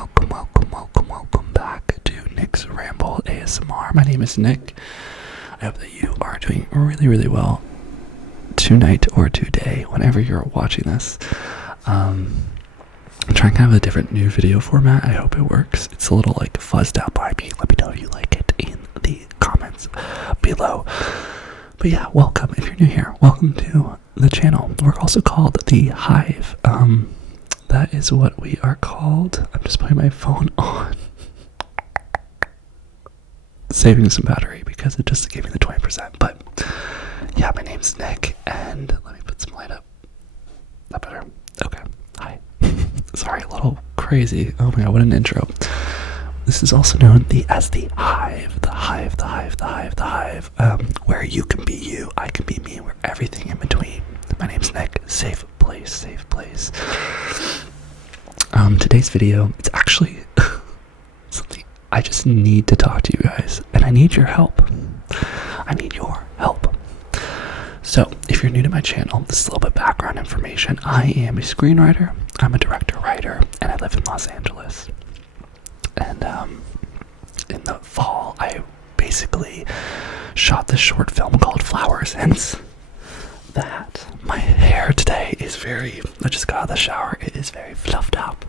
welcome back to Nick's Ramble ASMR. My name is Nick. I hope that you are doing really well tonight or today, whenever you're watching this. I'm trying kind of a different new video format. I hope it works. It's a little like fuzzed out by me. Let me know if you like it in the comments below. But yeah, welcome. If you're new here, welcome to the channel. We're also called The Hive. That is what we are called. I'm just putting my phone on. Saving some battery because it just gave me the 20%. But yeah, my name's Nick, and let me put some light up. Is that better? Okay. Hi. Sorry, a little crazy. Oh my god, what an intro. This is also known as the Hive. The Hive. Where you can be you, I can be me, we're everything in between. My name's Nick. Safe place. Today's video, it's actually something I just need to talk to you guys, and I need your help. I need your help. So, if you're new to my channel, this is a little bit background information. I am a screenwriter, I'm a director-writer, and I live in Los Angeles. And in the fall, I basically shot this short film called Flowers, hence that my hair today is I just got out of the shower, it is very fluffed up.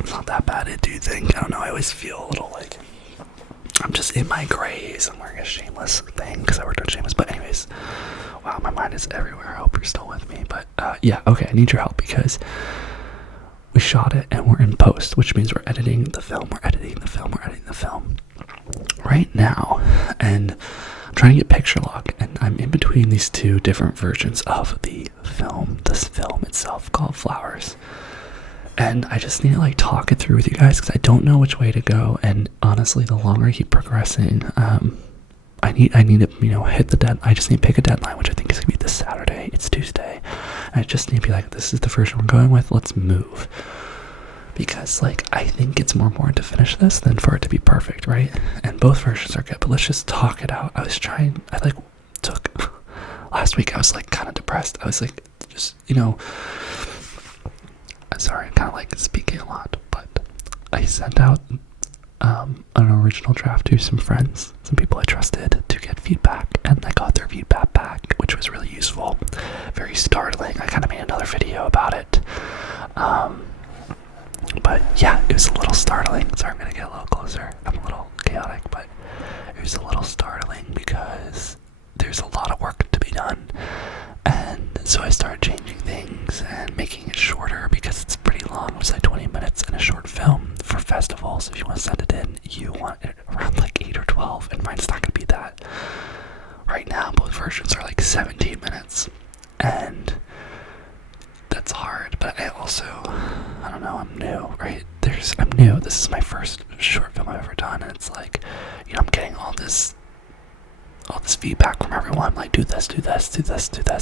It's not that bad, do you think? I don't know, I always feel a little like I'm just in my grays. I'm wearing a Shameless thing because I worked on Shameless. But anyways, wow, my mind is everywhere. I hope you're still with me. But yeah, okay, I need your help because we shot it and we're in post, which means we're editing the film. We're editing the film right now. And I'm trying to get picture lock, and I'm in between these two different versions of the film, this film itself called Flowers. And I just need to like talk it through with you guys because I don't know which way to go. And honestly, the longer I keep progressing, I need to, hit the deadline. I just need to pick a deadline, which I think is gonna be this Saturday. It's Tuesday. And I just need to be like, this is the version we're going with. Let's move. Because like, I think it's more important to finish this than for it to be perfect, right? And both versions are good, but let's just talk it out. Last week I was like kind of depressed. I was like, just, sorry, I'm kind of like speaking a lot, but I sent out an original draft to some friends, some people I trusted, to get feedback, and I got their feedback back, which was really useful, very startling. I kind of made another video about it, but yeah, it was a little startling. Sorry, I'm gonna get a little closer. I'm a little chaotic, but it was a little startling because there's a lot of work to be done. And so I started changing things and making it shorter because it's pretty long. It was like 20 minutes in a short film for festivals. If you want to send it in, you want it around like 8 or 12, and mine's not going to be that. Right now, both versions are like 17 minutes, and that's hard. But I don't know, I'm new, right? I'm new. This is my first short film I've ever done, and it's like, I'm getting all this feedback from everyone, like do this,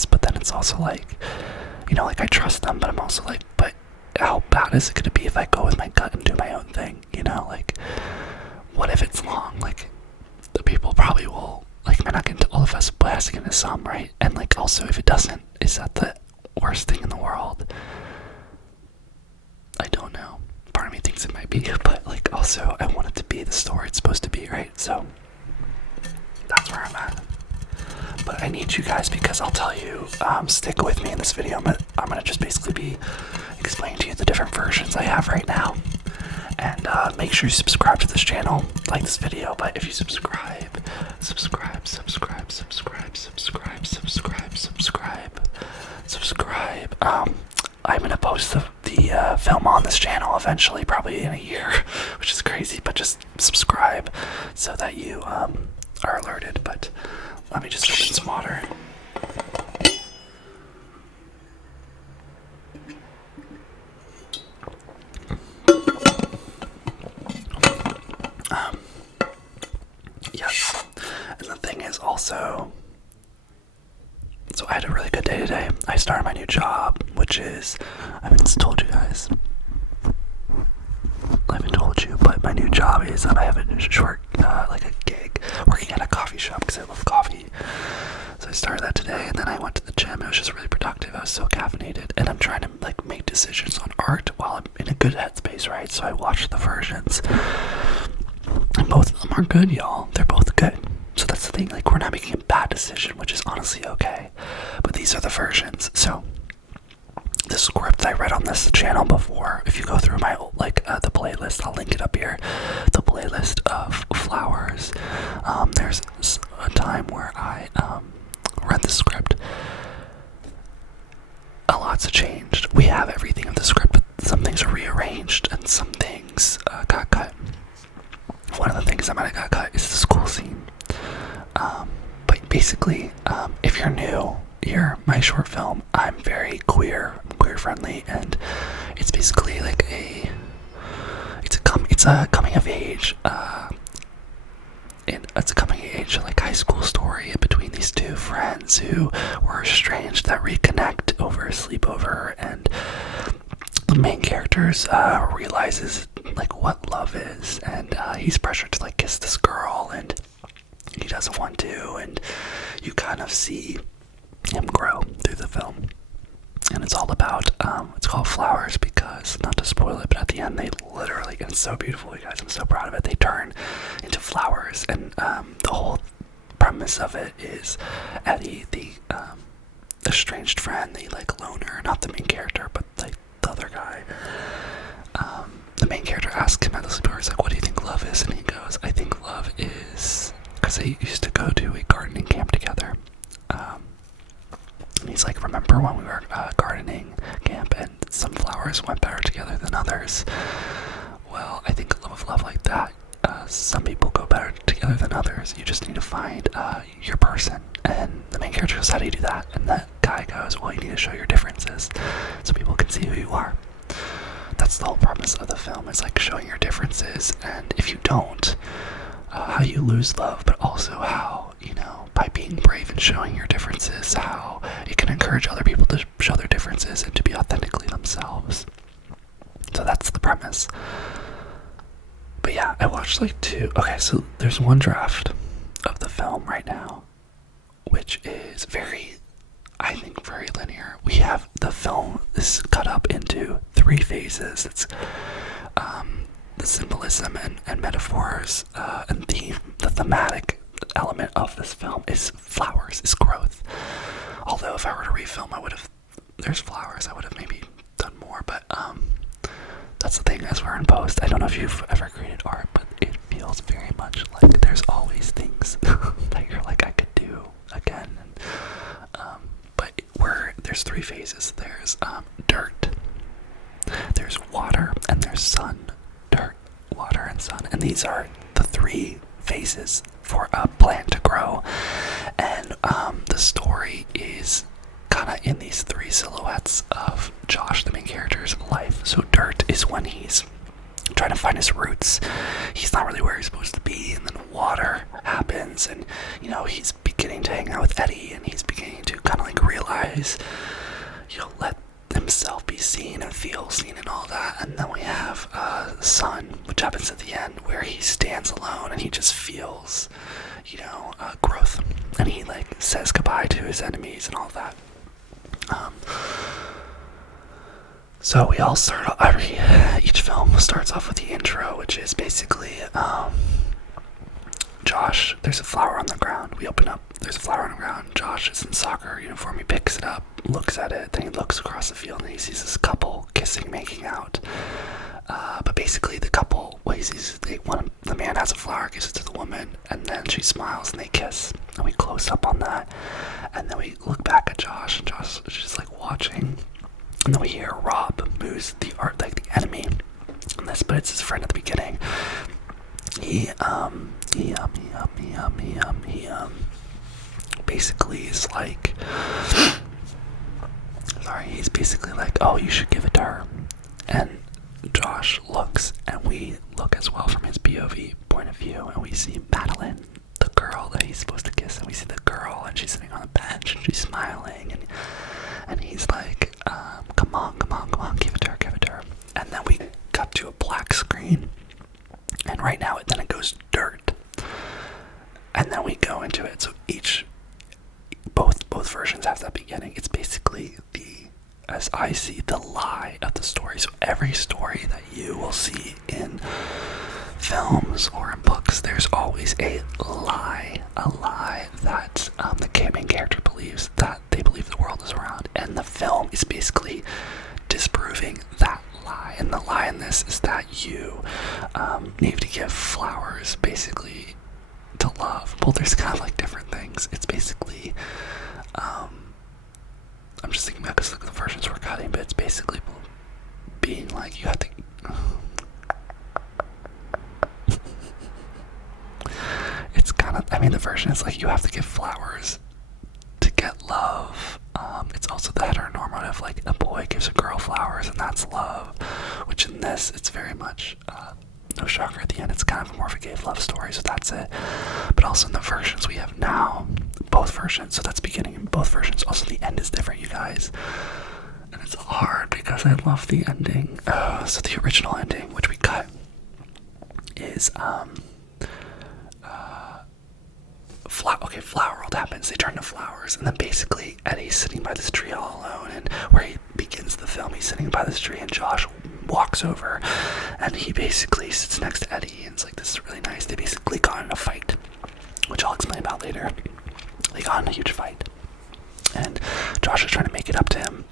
but then it's also like, like I trust them, but I'm also like, but how bad is it gonna be if I go with my gut and do my own thing, like, what if it's long? Like, the people probably will, like, might not get into all of us, but it has to get into some, right? And like, also, if it doesn't, is that the worst thing in the world? I don't know. Part of me thinks it might be, but like, also, I want it to be the story it's supposed to be, right? So that's where I'm at. But I need you guys, because I'll tell you, stick with me in this video. I'm gonna just basically be explaining to you the different versions I have right now. And make sure you subscribe to this channel, like this video. But if you subscribe, I'm gonna post the film on this channel eventually, probably in a year, which is crazy. But just subscribe so that you are alerted. But let me just open some water. Yes. And the thing is also, so I had a really good day today. I started my new job, which is, I haven't told you guys, but my new job is I have a short, like a gig working at a coffee shop because I love coffee. So I started that today, and then I went to the gym. It was just really productive. I was so caffeinated, and I'm trying to like make decisions on art while I'm in a good headspace, right? So I watched the versions, and both of them are good, y'all. They're both good. So that's the thing. Like, we're not making a bad decision, which is honestly okay. But these are the versions. So the script I read on this channel before, if you go through my the playlist, I'll link it up here, the playlist of flowers, there's a time where I read the script. A lot's changed. We have everything of the script, but some things are rearranged and some things got cut. One of the things that might have got cut is the school scene. But basically, if you're new, my short film, I'm very queer friendly, and it's basically like it's a coming of age, it's a coming of age like high school story between these two friends who were estranged that reconnect over a sleepover, and the main characters realizes like what love is, and he's pressured to like kiss this girl, and he doesn't want to, and you kind of see him grow through the film. And it's all about it's called Flowers because, not to spoil it, but at the end they literally, and it's so beautiful, you guys, I'm so proud of it, they turn into flowers. And the whole premise of it is Eddie, the estranged friend, the like loner, not the main character but like the other guy, the main character asks him at the sleepover, he's like, what do you think love is? And he goes, I think love is, because they used to go to a gardening camp together, and he's like, remember when we were gardening camp and some flowers went better together than others? Well, I think love like that, some people go better together than others. You just need to find your person. And the main character goes, how do you do that? And that guy goes, well, you need to show your differences so people can see who you are. That's the whole premise of the film, is like showing your differences, and if you don't, how you lose love, but also how, you know, by being brave and showing your differences, how it can encourage other people to show their differences and to be authentically themselves. So that's the premise. But yeah, I watched like two. Okay, so there's one draft of the film right now, which is I think very linear. We have the film is cut up into 3 phases. It's the symbolism and metaphors, and the thematic element of this film is flowers, is growth. Although if I were to refilm, there's flowers, I would have maybe done more, but that's the thing, as we're in post, I don't know if you've ever created art, but it feels very much like there's always things that you're like, I could do again. But there's 3 phases. There's dirt, there's water, and there's sun. Dirt, water, and sun. And these are the 3 phases for a plant to grow. And the story is kind of in these 3 silhouettes of Josh, the main character's life. So dirt is when he's trying to find his roots. He's not really where he's supposed to be. And then water happens, and you know, he's beginning to hang out with Eddie, and he's beginning to kind of like realize, you know, let himself be seen and feel seen and all that. And then we have sun, which happens at the end, where he stands alone and he just feels, you know, growth, and he like says goodbye to his enemies and all that. So we all start each film starts off with the intro, which is basically Josh, there's a flower on the ground. We open up, there's a flower on the ground. Josh is in soccer uniform. He picks it up, looks at it, then he looks across the field and he sees this couple kissing, making out. But basically the couple, well, the man has a flower, gives it to the woman, and then she smiles and they kiss. And we close up on that. And then we look back at Josh, and Josh is just like watching. And then we hear Rob, who's the enemy in this, but it's his friend at the beginning. He basically is like, he's basically like, oh, you should give it to her. And Josh looks, and we look as well from his POV point of view, and we see Madeline, the girl that he's supposed to kiss, and we see the girl, and she's sitting on the bench, and she's smiling, and he's like, come on, give it to her. And then we cut to a black screen, see the lie of the story. So every story that you will see in films or in books, there's always a lie that the main character believes, that they believe the world is round, and the film is basically disproving that lie. And the lie in this is that you need to give flowers basically to love. Well, there's kind of like different things. It's basically I'm just thinking about, because the versions we're cutting, but it's basically being like, you have to it's kind of, I mean, the version is like you have to give flowers to get love. It's also the heteronormative, like a boy gives a girl flowers and that's love, which in this, it's very much no shocker at the end, it's kind of more of a gay love story, so that's it. But also in the versions we have now, both versions, so that's beginning in both versions, also the end is different, you guys. And it's hard because I love the ending. So the original ending, which we cut, is flower world happens, they turn to flowers, and then basically Eddie's sitting by this tree all alone, and where he begins the film, he's sitting by this tree, and Josh walks over, and he basically sits next to Eddie, and it's like, this is really nice. They basically got in a fight, which I'll explain about later. They got in a huge fight, and Josh is trying to make it up to him,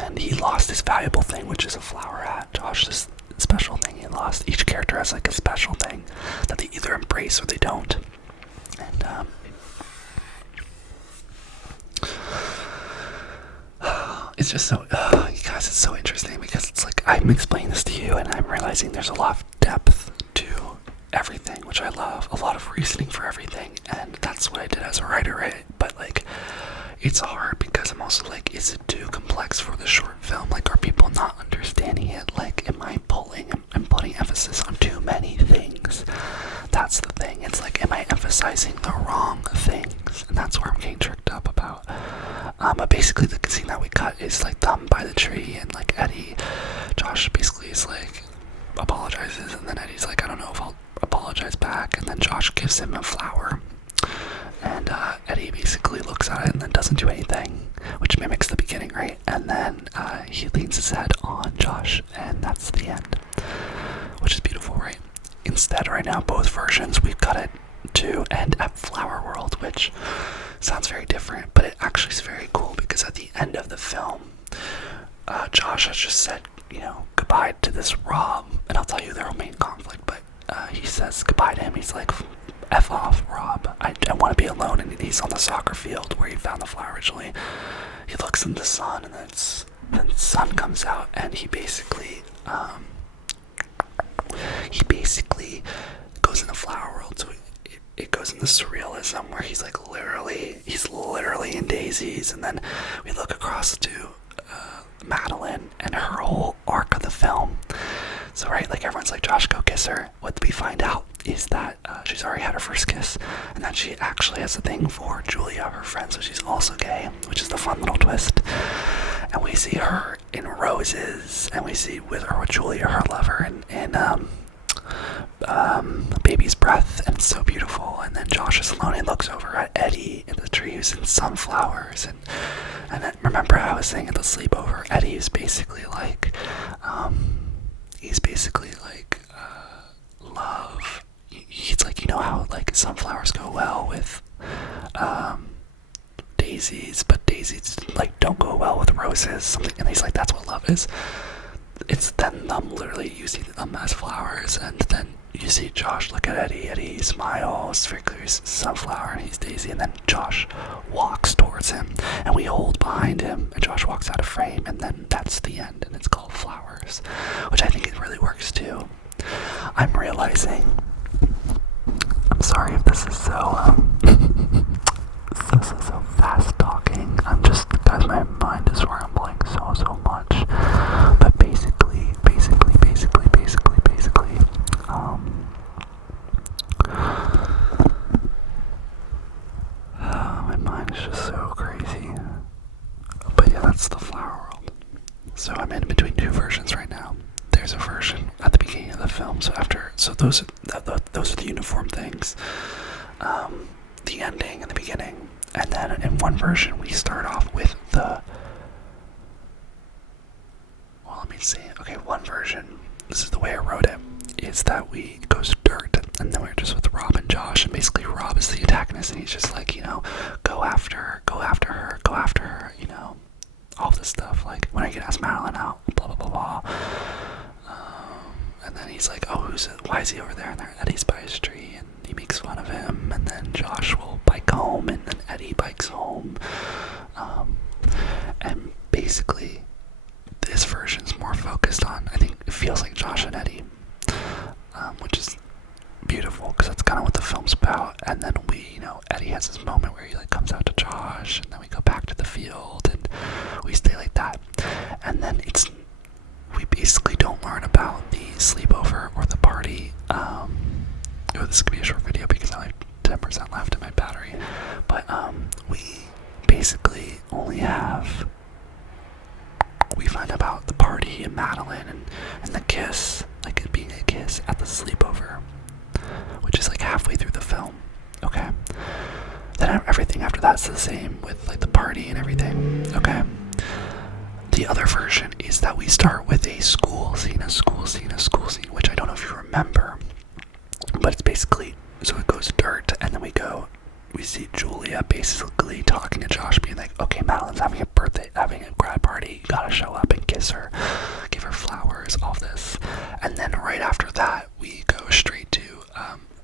and he lost his valuable thing, which is a flower hat. Josh's special thing he lost. Each character has like a special thing that they either embrace or they don't. And it's just so, you guys, it's so interesting, because it's like, I'm explaining this to you and I'm realizing there's a lot of depth to everything, which I love, a lot of reasoning for everything, and that's what I did as a writer, right? But like, it's hard because I'm also like, is it too complex for the short film? Like, are people not understanding it? Like, am I putting emphasis on too many things? That's the thing. It's like, am I emphasizing the wrong things? And that's where I'm getting tricked up about. But basically the scene that we cut is like them by the tree, and like Josh basically is like, apologizes, and then Eddie's like, I don't know if I'll apologize back, and then Josh gives him a flower, and Eddie basically looks at it and then doesn't do anything, which mimics the beginning, right? And then he leans his head on Josh, and that's the end, which is beautiful, right? Instead, right now, both versions, we've cut it to end at Flower World, which sounds very different, but it actually is very cool, because at the end of the film, Josh has just said, goodbye to this Rob, and I'll tell you their main conflict, but he says goodbye to him. He's like, F off, Rob, I want to be alone, and he's on the soccer field where he found the flower originally. He looks in the sun, and then the sun comes out, and he basically goes in the flower world, so it goes into surrealism, where he's literally in daisies, and then we look across to Madeline and her whole arc of the film. So right, like, everyone's like, Josh, go kiss her. What we find out is that she's already had her first kiss, and that she actually has a thing for Julia, her friend, so she's also gay, which is the fun little twist. And we see her in roses, and we see with Julia, her lover, and baby's breath, and it's so beautiful. And then Josh is alone and looks over at Eddie in the trees and sunflowers, and then remember I was saying at the sleepover, Eddie is basically like love. He's like, how like sunflowers go well with daisies, but daisies like don't go well with roses, something. And he's like, that's what love is. It's then them literally using them as flowers, and then you see Josh look at Eddie. Eddie smiles, very clear, he's sunflower, and he's daisy. And then Josh walks towards him, and we hold behind him, and Josh walks out of frame, and then that's the end, and it's called Flowers, which I think it really works too. I'm realizing, I'm sorry if this is so so fast talking. I'm just, guys, my mind is rambling so much. But basically, my mind is just so crazy. But yeah, that's the Flower World. So I'm in between two versions right now. There's a version at the beginning of the film, so those are the uniform things, the ending and the beginning, and then in one version we start off with let me see. Okay, one version, this is the way I wrote it, is that it goes dirt, and then we're just with Rob and Josh, and basically Rob is the antagonist, and he's just like, go after her, all this stuff, like, when I can ask Madeline out, blah, blah, blah, blah. And then he's like, oh, why is he over there? And Eddie's by his tree, and he makes fun of him, and then Josh will bike home, and then Eddie bikes home. And basically, this version's more focused on, I think it feels like Josh and Eddie, which is beautiful, because that's kind of what the film's about. And then Eddie has this moment where he like comes out to Josh, and then we go back to the field, and we stay like that. And then we basically don't learn about the sleepover or the party. This could be a short video because I have 10% left in my battery. But we basically only we find about the party and Madeline and the kiss, like it being a kiss at the sleepover, which is like halfway through the film. Okay. Then everything after that's the same with like the party and everything. Okay. The other version is that we start with a school scene, which I don't know if you remember, but it's basically, so it goes dirt, and then we see Julia basically talking to Josh, being like, okay, Madeline's having a grad party, you gotta show up and kiss her, give her flowers, all this. And then right after that, we go straight to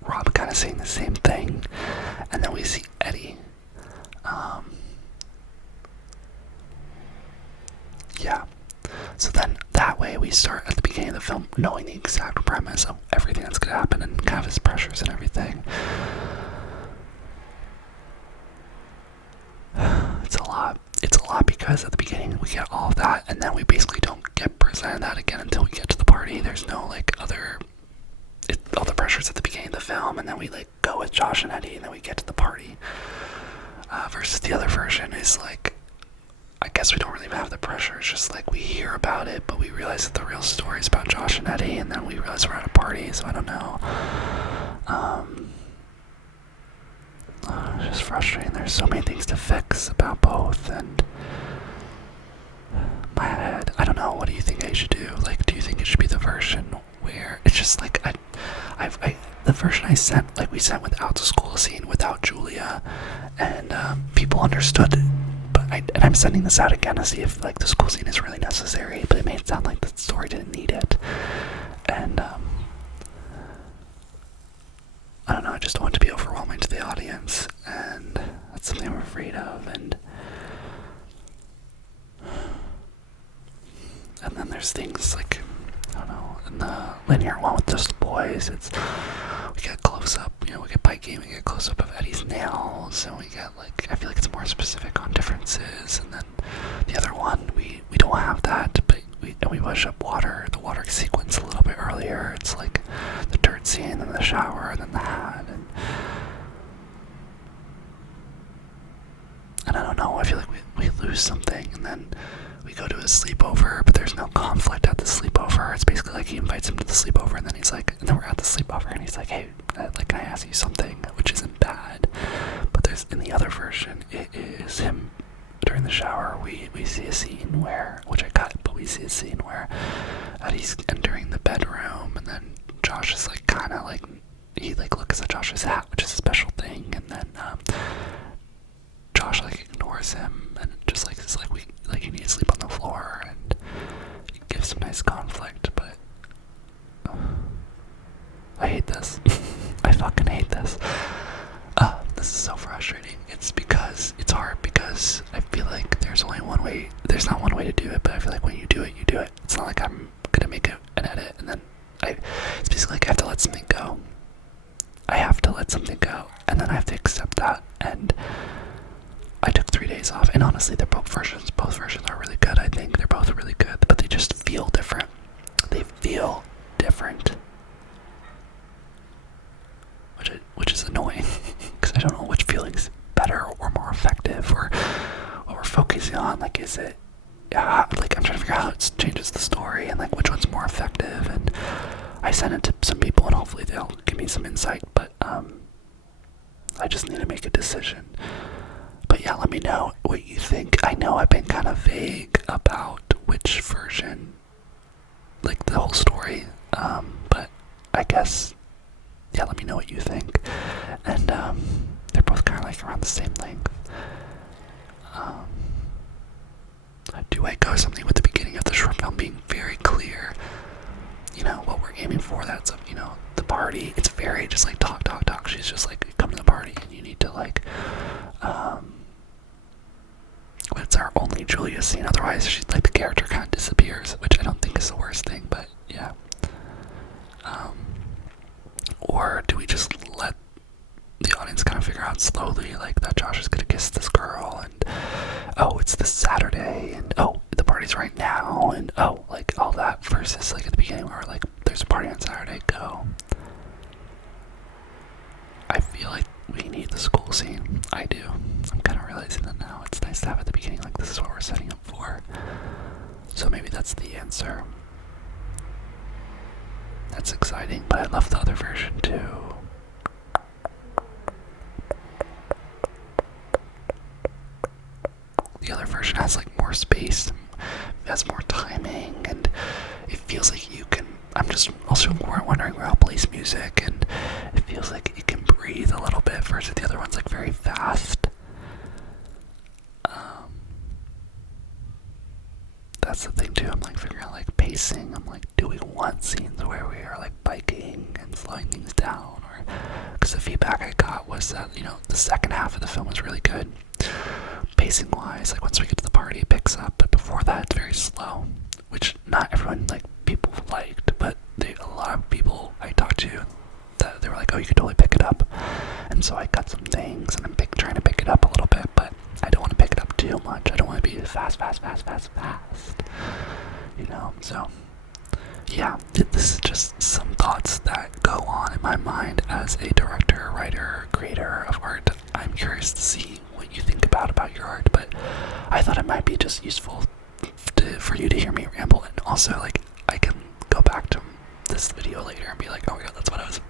Rob kind of saying the same thing, and then we see Eddie. Yeah. So then that way we start at the beginning of the film knowing the exact premise of everything that's going to happen and kind of his pressures and everything. It's a lot. It's a lot because at the beginning we get all of that, and then we basically don't get presented that again until we get to the party. There's no like all the pressures at the beginning of the film, and then we like go with Josh and Eddie, and then we get to the party. Versus the other version is like, I guess we don't really have the pressure. It's just like we hear about it, but we realize that the real story is about Josh and Eddie, and then we realize we're at a party, so I don't know. It's just frustrating. There's so many things to fix about both, and my head, I don't know. What do you think I should do? Like, do you think it should be the version where it's just like the version I sent, like we sent without the school scene, without Julia, and people understood it. And I'm sending this out again to see if like the school scene is really necessary, but it made it sound like the story didn't need it. And I don't know, I just don't want it to be overwhelming to the audience, and that's something I'm afraid of. And then there's things like, I don't know, in the linear one with just the boys, we get close up, we get biking, we get close up of Eddie's nails, and we get like, I feel like it's more specific on differences. And then the other one, we don't have that, but we push up the water sequence a little bit earlier. It's like the dirt scene, and the shower, and then the hat, and I don't know, I feel like we lose something, and then we go to a sleepover, but there's no conflict at the sleepover. It's basically like he invites him to the sleepover, and then he's like, and then we're at the sleepover, and he's like, hey, like, can I ask you something? Which isn't bad. But in the other version, it is him during the shower. We see a scene which I cut, but we see a scene where Eddie's entering the bedroom, and then Josh is like, kind of like, he like looks at Josh's hat, which is a special thing, and then Josh like ignores him, and just like is like you need to sleep on the floor, and it gives some nice conflict. But I hate this. I fucking hate this. This is so frustrating. It's hard because I feel like there's only one way. There's not one way to do it, but I feel like when you do it, you do it. It's not like I'm gonna make an edit and then it's basically like I have to let something go. I have to let something go, and then I have to accept that. And I took 3 days off, and honestly, both versions are really good. I think they're both really good, but they just feel different. They feel different, which is annoying because I don't know which feeling's better or more effective, or what we're focusing on. Like, is it like I'm trying to figure out how it changes the story, and like which one's more effective. And I sent it to some people, and hopefully they'll give me some insight. But I just need to make a decision. But yeah, let me know what you think. I know I've been kind of vague about which version like the whole story. But I guess, yeah, let me know what you think. And they're both kind of like around the same length. Do I go something with the beginning of the short film being very clear? You know, what we're aiming for, that's, you know, the party. It's very just like talk, talk, talk. She's just like, come to the party and you need to like, it's our only Julia scene. Otherwise, she's like the character kind of disappears, which I don't think is the worst thing, but yeah. Or do we just let the audience kind of figure out slowly, like, that Josh is gonna kiss this girl, and oh, it's this Saturday, and oh, the party's right now, and oh, like all that, versus like at the beginning where like there's a party on Saturday, go. I feel like we need the school scene. I do. I'm kind of realizing that now. It's nice to have at the beginning, like, this is what we're setting up for. So maybe that's the answer. That's exciting, but I love the other version too. The other version has like more space, has more timing, and it feels like you can. I'm just also wondering where I'll place music, and it feels like it can breathe a little bit versus the other one's like very fast. That's the thing too. I'm like figuring out like pacing. I'm like, do we want scenes where we are like biking and slowing things down, or because the feedback I got was that, you know, the second half of the film was really good. Pacing wise, like once we get to the party it picks up, but before that it's very slow, which not everyone, like, people liked, but a lot of people I talked to, that they were like, oh, you could totally pick it up. And so I cut some things and I'm trying to pick it up a little bit, but I don't want to pick it up too much. I don't want to be fast, you know. So yeah, this is just some thoughts that go on in my mind as a director, writer, creator of art. I'm curious to see what you think about your art, but I thought it might be just useful for you to hear me ramble, and also like I can go back to this video later and be like, oh my god, that's what I was